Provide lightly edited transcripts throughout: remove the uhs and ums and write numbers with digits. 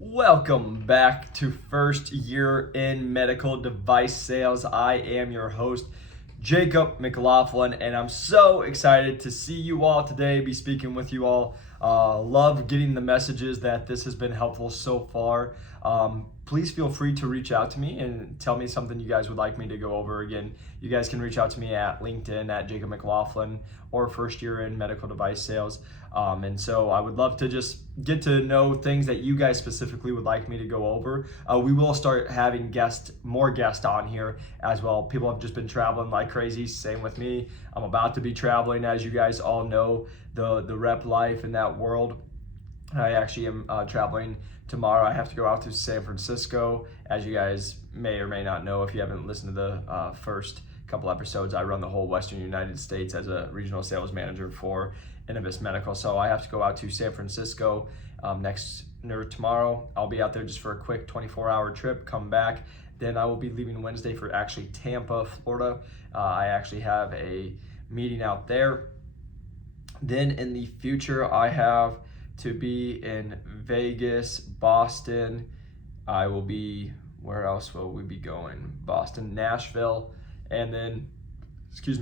Welcome back to First Year in Medical Device Sales. I am your host, Jacob McLaughlin, and I'm so excited to see you all today, be speaking with you all. Love getting the messages that this has been helpful so far. Please feel free to reach out to me and tell me something you guys would like me to go over. Again, you guys can reach out to me at LinkedIn at Jacob McLaughlin or First Year in Medical Device Sales. And so I would love to just get to know things that you guys specifically would like me to go over. We will start having more guests on here as well. People have just been traveling like crazy. Same with me. I'm about to be traveling, as you guys all know, the rep life in that world. I actually am traveling tomorrow. I have to go out to San Francisco. As you guys may or may not know, if you haven't listened to the first couple episodes, I run the whole Western United States as a regional sales manager for Innovis Medical. So I have to go out to San Francisco tomorrow. I'll be out there just for a quick 24-hour trip, come back. Then I will be leaving Wednesday for actually Tampa, Florida. I actually have a meeting out there. Then in the future, I have to be in Vegas, Boston. I will be, where else will we be going? Boston, Nashville, and then,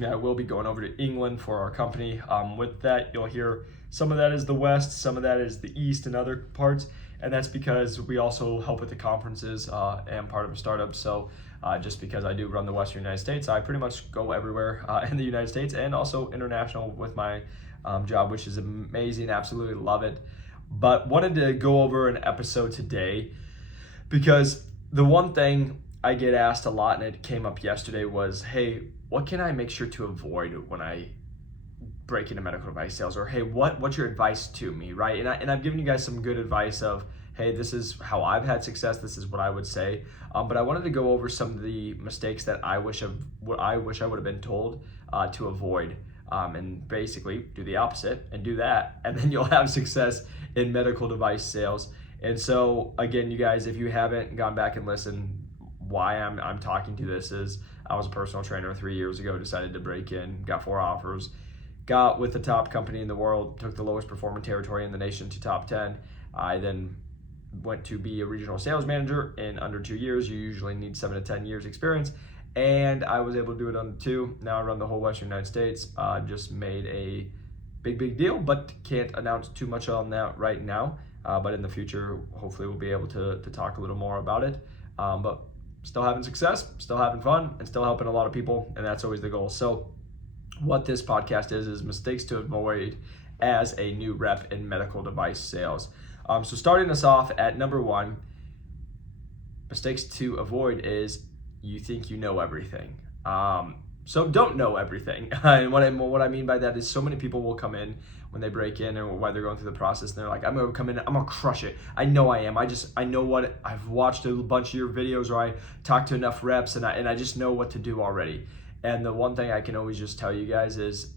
I will be going over to England for our company. With that, you'll hear some of that is the West, some of that is the East and other parts, and that's because we also help with the conferences and part of a startup. So just because I do run the Western United States, I pretty much go everywhere in the United States and also international with my job, which is amazing. Absolutely love it. But wanted to go over an episode today because the one thing I get asked a lot, and it came up yesterday, was, hey, what can I make sure to avoid when I break into medical device sales? Or hey, what's your advice to me, right? And I've given you guys some good advice of, hey, this is how I've had success. This is what I would say. But I wanted to go over some of the mistakes that I wish I would have been told to avoid. And basically do the opposite and do that, and then you'll have success in medical device sales. And so again, you guys, if you haven't gone back and listened, why I'm talking to this is I was a personal trainer 3 years ago, decided to break in, got 4 offers, got with the top company in the world, took the lowest performing territory in the nation to top 10. I then went to be a regional sales manager in under 2 years. You usually need 7 to 10 years experience. And I was able to do it under 2. Now I run the whole Western United States. Just made a big deal, but can't announce too much on that right now. But in the future, hopefully we'll be able to talk a little more about it. But still having success, still having fun, and still helping a lot of people, and that's always the goal. So what this podcast is mistakes to avoid as a new rep in medical device sales. So starting us off at number 1, mistakes to avoid is you think you know everything. So don't know everything. And what I mean by that is so many people will come in when they break in or while they're going through the process, and they're like, I'm gonna come in, I'm gonna crush it. I know I am. I know what I've watched a bunch of your videos, or I talked to enough reps, and I just know what to do already. And the one thing I can always just tell you guys is,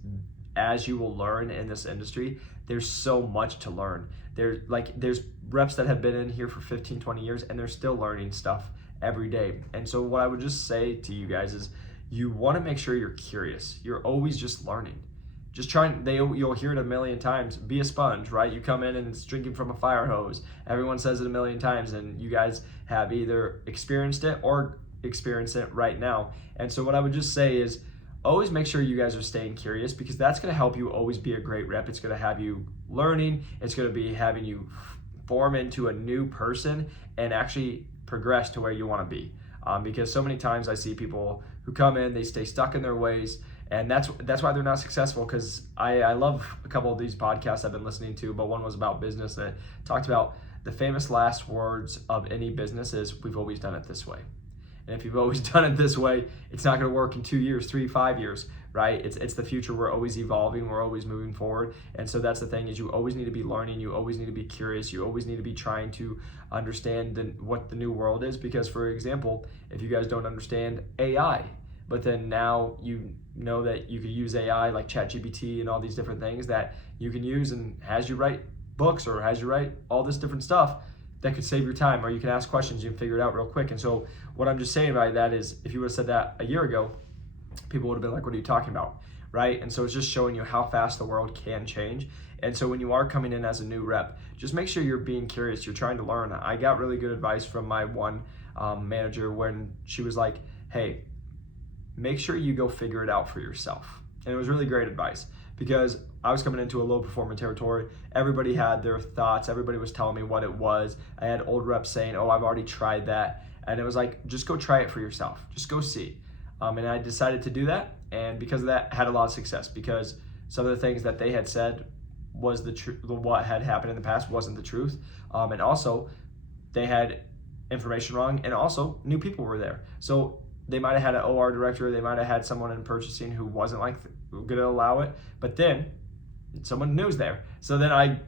as you will learn in this industry, there's so much to learn. There's reps that have been in here for 15, 20 years, and they're still learning stuff every day. And so what I would just say to you guys is, you want to make sure you're curious. You're always just learning. Just you'll hear it a million times. Be a sponge, right? You come in and it's drinking from a fire hose. Everyone says it a million times, and you guys have either experienced it or experience it right now. And so what I would just say is, always make sure you guys are staying curious, because that's going to help you always be a great rep. It's going to have you learning. It's going to be having you form into a new person and actually progress to where you want to be. Because so many times I see people who come in, they stay stuck in their ways, and that's why they're not successful. Because I love a couple of these podcasts I've been listening to, but one was about business that talked about the famous last words of any business is, we've always done it this way. And if you've always done it this way, it's not going to work in 2 years, 3, 5 years, right? It's the future. We're always evolving. We're always moving forward. And so that's the thing, is you always need to be learning. You always need to be curious. You always need to be trying to understand what the new world is. Because, for example, if you guys don't understand AI, but then now you know that you could use AI like ChatGPT and all these different things that you can use, and has you write books or has you write all this different stuff that could save your time, or you can ask questions, you can figure it out real quick. And so what I'm just saying by that is, if you would have said that a year ago, people would have been like, what are you talking about? right? And so it's just showing you how fast the world can change. And so when you are coming in as a new rep, just make sure you're being curious, you're trying to learn. I got really good advice from my one manager when she was like, hey, make sure you go figure it out for yourself. And it was really great advice because I was coming into a low performing territory. Everybody had their thoughts. Everybody was telling me what it was. I had old reps saying, oh, I've already tried that. And it was like, just go try it for yourself. Just go see. And I decided to do that. And because of that, had a lot of success because some of the things that they had said was the truth. What had happened in the past wasn't the truth. And also they had information wrong, and also new people were there. So they might have had an OR director, they might have had someone in purchasing who wasn't like going to allow it, but then someone new is there. So then I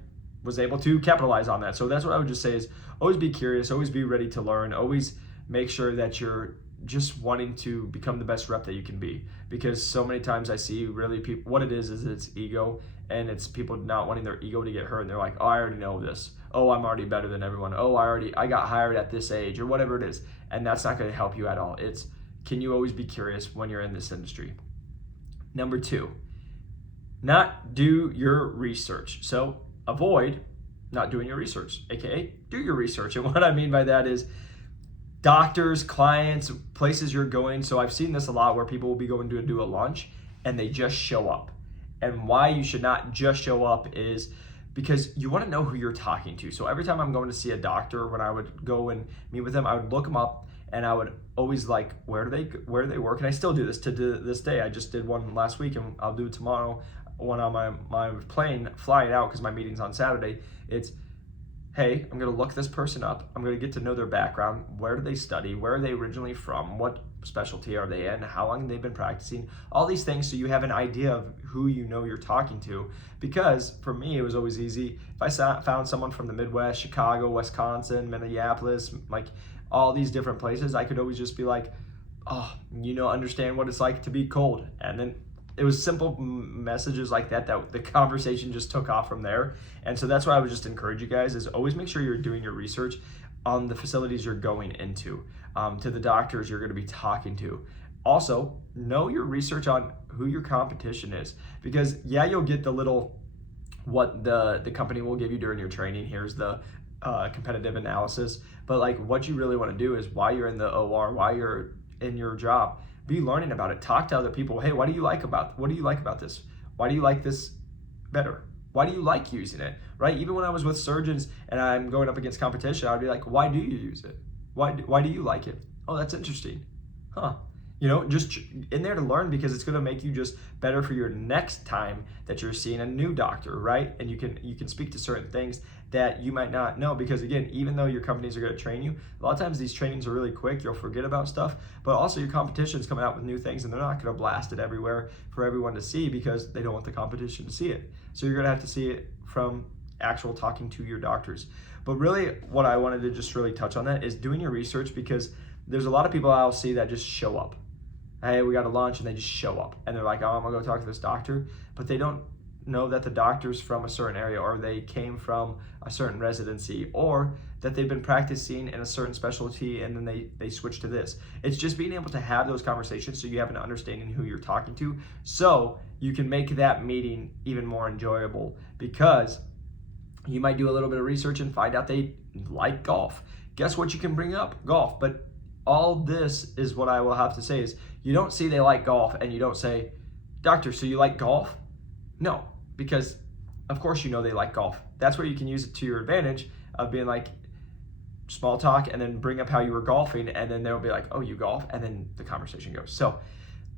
was able to capitalize on that. So that's what I would just say is always be curious, always be ready to learn, always make sure that you're just wanting to become the best rep that you can be, because so many times I see really people, what it is it's ego, and it's people not wanting their ego to get hurt, and they're like, oh, I already know this, oh, I'm already better than everyone, oh, I got hired at this age, or whatever it is. And that's not going to help you at all. It's, can you always be curious when you're in this industry? Number 2, not do your research. So avoid not doing your research, aka do your research. And what I mean by that is doctors, clients, places you're going. So I've seen this a lot where people will be going to do a lunch and they just show up. And why you should not just show up is because you want to know who you're talking to. So every time I'm going to see a doctor, when I would go and meet with them, I would look them up and I would always like, where do they work? And I still do this to this day. I just did one last week and I'll do it tomorrow when I'm on my plane flying out because my meeting's on Saturday. It's, hey, I'm going to look this person up. I'm going to get to know their background. Where do they study? Where are they originally from? What specialty are they in? How long they've been practicing? All these things so you have an idea of who you know you're talking to. Because for me, it was always easy. If I found someone from the Midwest, Chicago, Wisconsin, Minneapolis, like all these different places, I could always just be like, oh, understand what it's like to be cold. And then it was simple messages like that the conversation just took off from there. And so that's why I would just encourage you guys is always make sure you're doing your research on the facilities you're going into, to the doctors you're going to be talking to. Also, know your research on who your competition is, because you'll get the little, what the company will give you during your training. Here's the competitive analysis. But like what you really want to do is while you're in the OR, while you're in your job, be learning about it. Talk to other people. Hey, what do you like about this? Why do you like this better? Why do you like using it? Right? Even when I was with surgeons and I'm going up against competition, I'd be like, why do you use it? Why do you like it? Oh, that's interesting. Huh. Just in there to learn, because it's going to make you just better for your next time that you're seeing a new doctor, right? And you can speak to certain things that you might not know, because again, even though your companies are going to train you, a lot of times these trainings are really quick, you'll forget about stuff, but also your competition's coming out with new things and they're not going to blast it everywhere for everyone to see because they don't want the competition to see it. So you're going to have to see it from actual talking to your doctors. But really what I wanted to just really touch on that is doing your research, because there's a lot of people I'll see that just show up. Hey, we got a lunch, and they just show up and they're like, oh, I'm gonna go talk to this doctor, but they don't know that the doctor's from a certain area, or they came from a certain residency, or that they've been practicing in a certain specialty and then they switch to this. It's just being able to have those conversations so you have an understanding who you're talking to, so you can make that meeting even more enjoyable, because you might do a little bit of research and find out they like golf. Guess what you can bring up? Golf. But all this is what I will have to say is, you don't see they like golf and you don't say, doctor, so you like golf? No, because of course they like golf. That's where you can use it to your advantage of being like small talk and then bring up how you were golfing, and then they'll be like, oh, you golf? And then the conversation goes. So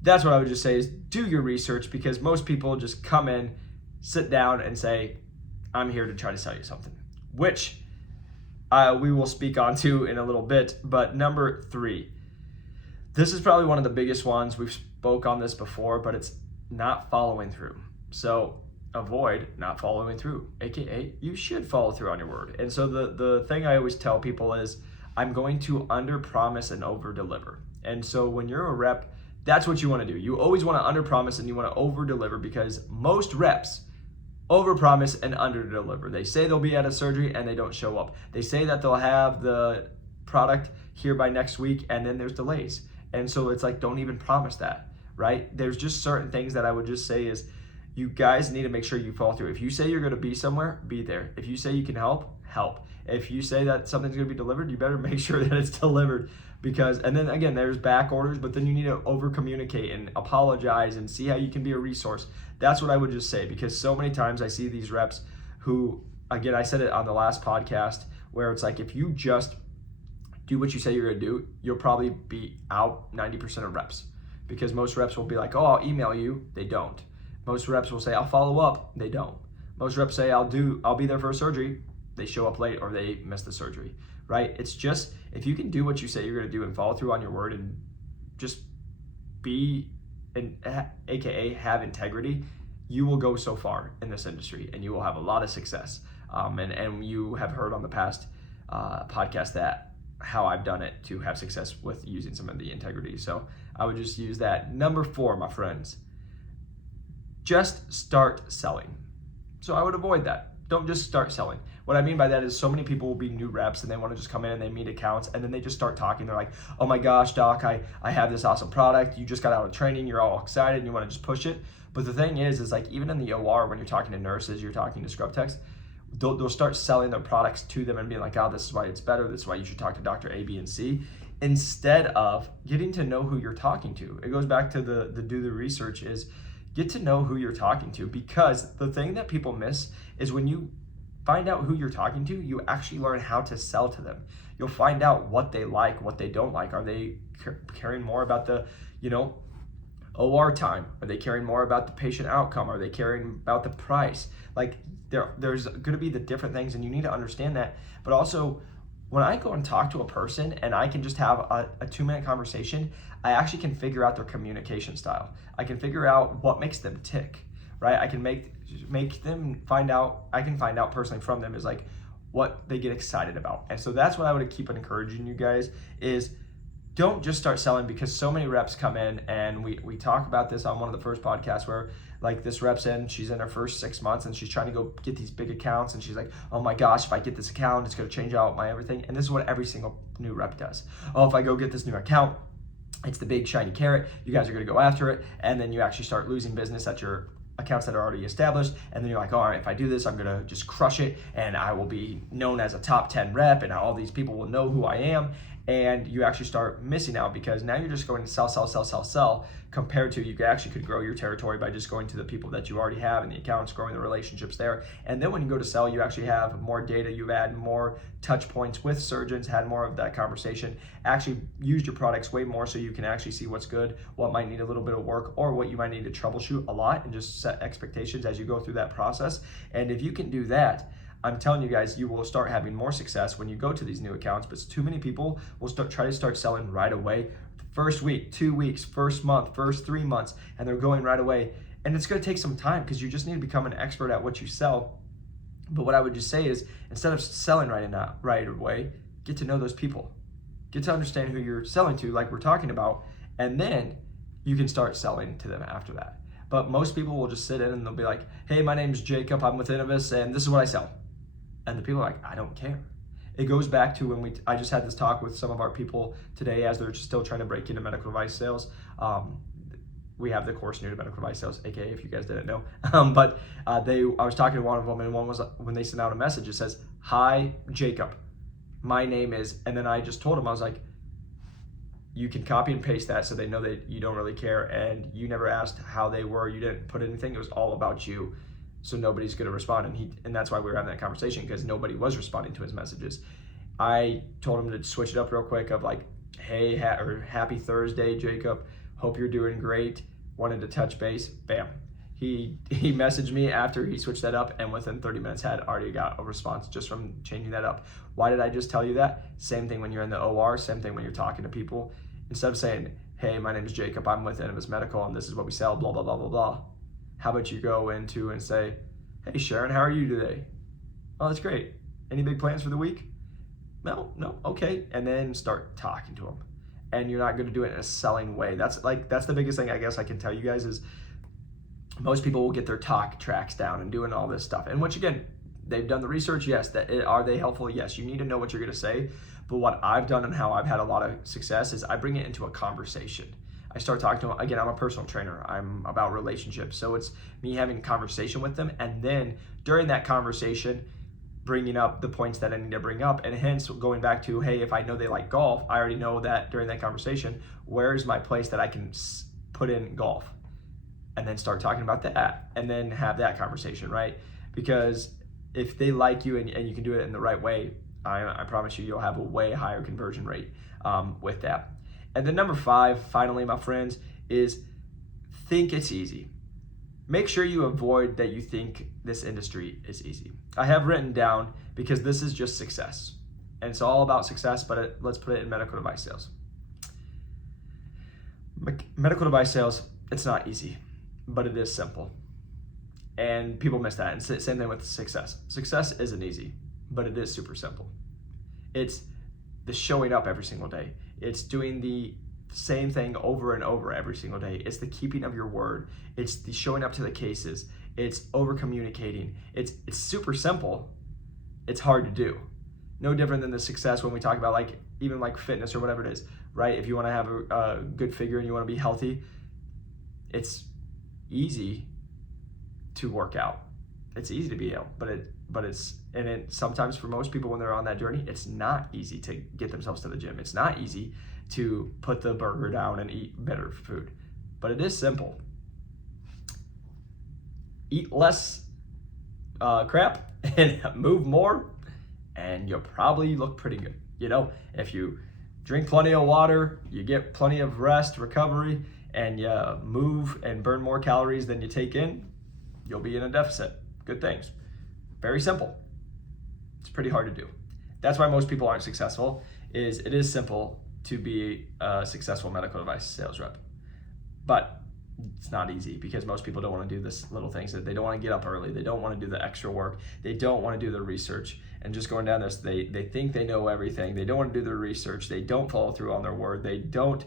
that's what I would just say is do your research, because most people just come in, sit down and say, I'm here to try to sell you something, which we will speak on to in a little bit. But number 3, this is probably one of the biggest ones. We've spoke on this before, but it's not following through. So avoid not following through, aka you should follow through on your word. And so the thing I always tell people is, I'm going to under promise and over deliver. And so when you're a rep, that's what you want to do. You always want to under promise and you want to over deliver, because most reps overpromise and underdeliver. They say they'll be at a surgery and they don't show up. They say that they'll have the product here by next week and then there's delays. And so it's like, don't even promise that, right? There's just certain things that I would just say is you guys need to make sure you follow through. If you say you're going to be somewhere, be there. If you say you can help, help. If you say that something's going to be delivered, you better make sure that it's delivered. Because, and then again, there's back orders, but then you need to over communicate and apologize and see how you can be a resource. That's what I would just say, because so many times I see these reps who, again, I said it on the last podcast, where it's like, if you just do what you say you're going to do, you'll probably be out 90% of reps, because most reps will be like, oh, I'll email you. They don't. Most reps will say, I'll follow up. They don't. Most reps say, I'll be there for a surgery. They show up late or they miss the surgery, right? It's just, if you can do what you say you're going to do and follow through on your word and just be, AKA have integrity, you will go so far in this industry and you will have a lot of success. And you have heard on the past podcast that how I've done it to have success with using some of the integrity. So I would just use that. Number 4, my friends, just start selling. So I would avoid that. Don't just start selling. What I mean by that is so many people will be new reps and they want to just come in and they meet accounts and then they just start talking. They're like, oh my gosh, doc, I have this awesome product. You just got out of training. You're all excited and you want to just push it. But the thing is like, even in the OR, when you're talking to nurses, you're talking to scrub techs, they'll start selling their products to them and being like, oh, this is why it's better. This is why you should talk to Dr. A, B, and C, instead of getting to know who you're talking to. It goes back to the do the research, is get to know who you're talking to, because the thing that people miss is when you find out who you're talking to, you actually learn how to sell to them. You'll find out what they like, what they don't like. Are they caring more about the, OR time? Are they caring more about the patient outcome? Are they caring about the price? Like there's going to be the different things, and you need to understand that. But also, when I go and talk to a person and I can just have a 2-minute conversation, I actually can figure out their communication style. I can figure out what makes them tick, right? I can make them find out, I can find out personally from them is like what they get excited about. And so that's what I would keep encouraging you guys is, don't just start selling, because so many reps come in, and we talk about this on one of the first podcasts where like this rep's she's in her first 6 months and she's trying to go get these big accounts, and she's like, oh my gosh, if I get this account, it's going to change out my everything. And this is what every single new rep does. Oh, if I go get this new account, it's the big shiny carrot. You guys are going to go after it. And then you actually start losing business at your accounts that are already established. And then you're like, all right, if I do this, I'm going to just crush it. And I will be known as a top 10 rep. And all these people will know who I am. And you actually start missing out, because now you're just going to sell, compared to you actually could grow your territory by just going to the people that you already have in the accounts, growing the relationships there. And then when you go to sell, you actually have more data, you've had more touch points with surgeons, had more of that conversation, actually used your products way more, so you can actually see what's good, what might need a little bit of work, or what you might need to troubleshoot a lot, and just set expectations as you go through that process. And if you can do that, I'm telling you guys, you will start having more success when you go to these new accounts. But too many people will try to start selling right away. First week, 2 weeks, first month, first 3 months, and they're going right away. And it's going to take some time, because you just need to become an expert at what you sell. But what I would just say is, instead of selling right away, get to know those people. Get to understand who you're selling to, like we're talking about, and then you can start selling to them after that. But most people will just sit in and they'll be like, hey, my name's Jacob, I'm with Innovis, and this is what I sell. And the people are like, I don't care. It goes back to when I just had this talk with some of our people today as they're still trying to break into medical device sales. We have the course New to Medical Device Sales, aka if you guys didn't know. I was talking to one of them, and one was when they sent out a message, it says, hi, Jacob, my name is, and then I just told him, I was like, you can copy and paste that so they know that you don't really care, and you never asked how they were, you didn't put anything, it was all about you. So nobody's going to respond, and that's why we were having that conversation, because nobody was responding to his messages. I told him to switch it up real quick of like, hey, happy Thursday, Jacob. Hope you're doing great. Wanted to touch base. Bam. He messaged me after he switched that up, and within 30 minutes had already got a response just from changing that up. Why did I just tell you that? Same thing when you're in the OR, same thing when you're talking to people. Instead of saying, hey, my name is Jacob, I'm with Innovis Medical, and this is what we sell, blah, blah, blah, blah, blah. How about you go into and say, hey, Sharon, how are you today? Oh, that's great. Any big plans for the week? No, okay. And then start talking to them. And you're not going to do it in a selling way. That's the biggest thing I guess I can tell you guys is most people will get their talk tracks down and doing all this stuff. And which again, they've done the research. Yes. Are they helpful? Yes. You need to know what you're going to say. But what I've done and how I've had a lot of success is I bring it into a conversation. I start talking to them. Again, I'm a personal trainer. I'm about relationships. So it's me having a conversation with them. And then during that conversation, bringing up the points that I need to bring up. And hence going back to, hey, if I know they like golf, I already know that during that conversation, where's my place that I can put in golf? And then start talking about that and then have that conversation, right? Because if they like you and you can do it in the right way, I promise you'll have a way higher conversion rate with that. And then number 5, finally, my friends, is think it's easy. Make sure you avoid that you think this industry is easy. I have written down, because this is just success. And it's all about success, but let's put it in medical device sales. Medical device sales, it's not easy, but it is simple. And people miss that. And same thing with success. Success isn't easy, but it is super simple. It's the showing up every single day. It's doing the same thing over and over every single day. It's the keeping of your word. It's the showing up to the cases. It's over communicating. It's super simple. It's hard to do. No different than the success when we talk about even fitness or whatever it is, right? If you want to have a good figure and you want to be healthy, it's easy to work out. It's easy to be ill, but it's sometimes for most people when they're on that journey, it's not easy to get themselves to the gym. It's not easy to put the burger down and eat better food, but it is simple. Eat less crap and move more, and you'll probably look pretty good. If you drink plenty of water, you get plenty of rest, recovery, and you move and burn more calories than you take in, you'll be in a deficit. Good things. Very simple. It's pretty hard to do. That's why most people aren't successful. It is simple to be a successful medical device sales rep, but it's not easy because most people don't want to do this little things. That they don't want to get up early. They don't want to do the extra work. They don't want to do the research and just going down this. They think they know everything. They don't want to do the research. They don't follow through on their word. They don't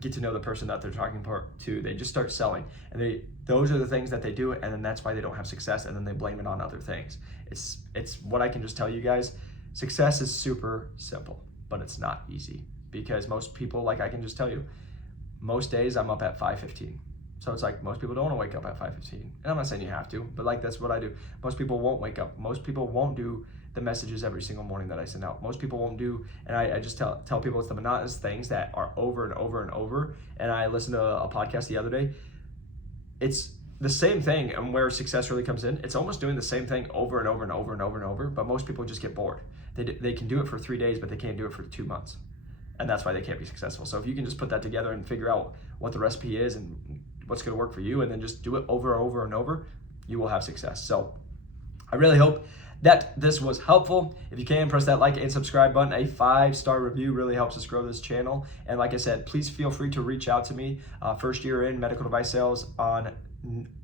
get to know the person that they're talking to. They just start selling, and those are the things that they do, and then that's why they don't have success, and then they blame it on other things. It's what I can just tell you guys. Success is super simple, but it's not easy because most people, I can just tell you, most days I'm up at 5:15. So it's most people don't want to wake up at 5:15. And I'm not saying you have to, but that's what I do. Most people won't wake up. Most people won't do the messages every single morning that I send out. Most people won't do, and I just tell people it's the monotonous things that are over and over and over. And I listened to a podcast the other day. It's the same thing, and where success really comes in, it's almost doing the same thing over and over and over and over and over, but most people just get bored. They can do it for 3 days, but they can't do it for 2 months. And that's why they can't be successful. So if you can just put that together and figure out what the recipe is and what's going to work for you, and then just do it over and over and over, you will have success. So I really hope that this was helpful. If you can, press that like and subscribe button. A 5-star review really helps us grow this channel. And like I said, please feel free to reach out to me, first year in medical device sales, on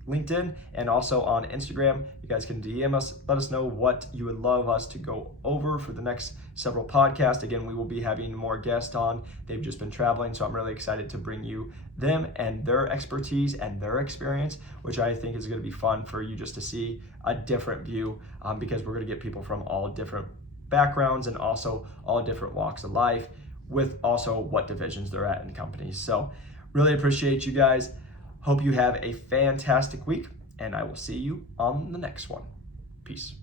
LinkedIn and also on Instagram. You guys can DM us, let us know what you would love us to go over for the next several podcasts. Again, we will be having more guests on. They've just been traveling, so I'm really excited to bring you them and their expertise and their experience, which I think is going to be fun for you just to see a different view, because we're going to get people from all different backgrounds and also all different walks of life, with also what divisions they're at in companies. So really appreciate you guys. Hope you have a fantastic week, and I will see you on the next one. Peace.